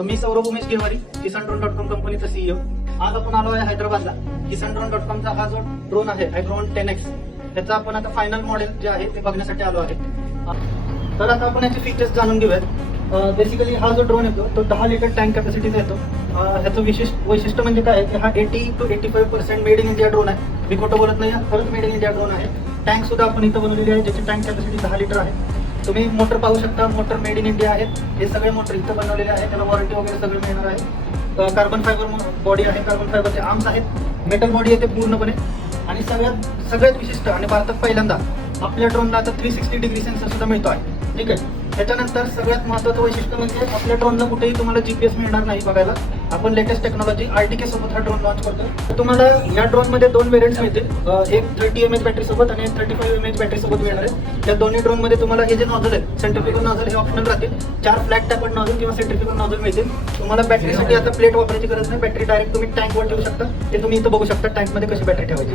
तर मी सौरभ उमेश घेवारी, KisanDrone.com कंपनीचा CEO. आज आपण आलो आहे हैदराबादला. KisanDrone.comचा हा जो ड्रोन आहे iDrone 10X, त्याचा आपण आता फायनल मॉडेल जे आहे ते बघण्यासाठी आलो आहे. तर आता आपण याचे फीचर्स जाणून घेऊयात. बेसिकली हा जो ड्रोन येतो तो 10 लिटर टँक कॅपॅसिटीचा येतो. ह्याचं विशिष्ट वैशिष्ट्य म्हणजे काय आहे की हा 80 to 85% made in India drone आहे. मी खोटं बोलत नाही, खरंच मेड इन इंडिया ड्रोन आहे. टँक सुद्धा आपण इथं बनवलेली आहे, ज्याची टँक कॅपॅसिटी 10 लिटर आहे. तुम्ही मोटर पाहू शकता, मोटर मेड इन इंडिया आहेत. हे सगळे मोटर इथं बनवलेले आहे, त्याला वॉरंटी वगैरे सगळं मिळणार आहे. कार्बन फायबर बॉडी आहे, कार्बन फायबरचे आर्म्स आहेत, मेटल बॉडी येते पूर्णपणे. आणि सगळ्यात विशिष्ट आणि भारतात पहिल्यांदा आपल्या ड्रोनला आता 360 डिग्री सेन्सर सुद्धा मिळतो आहे. ठीक आहे. त्याच्यानंतर सगळ्यात महत्त्वाचं वैशिष्ट्य म्हणजे आपल्या ड्रोनला कुठेही तुम्हाला GPS मिळणार नाही बघायला. आपण लेटेस्ट टेक्नॉलॉजी RTK सोबत हा ड्रोन लॉन्च करतो. तर तुम्हाला या ड्रोनमध्ये 2 व्हेरियंट्स मिळतील. एक 30 mAh बॅटरी सोबत आणि एक 35 mAh बॅटरी सोबत मिळणार आहे. त्या दोन्ही ड्रोनमध्ये तुम्हाला हे जे नॉझल आहे, सेंट्रिफ्युगल नॉझल, हे ऑप्शनल राहतील. 4 फ्लॅट टॅपर्ड नॉझल किंवा सेंट्रिफ्युगल नॉझल मिळतील. तुम्हाला बॅटरीसाठी आता प्लेट वापरायची गरज नाही, बॅटरी डायरेक्ट तुम्ही टँकवर ठेवू शकता. ते तुम्ही इथं बघू शकता टँकमध्ये कशी बॅटरी ठेवायची.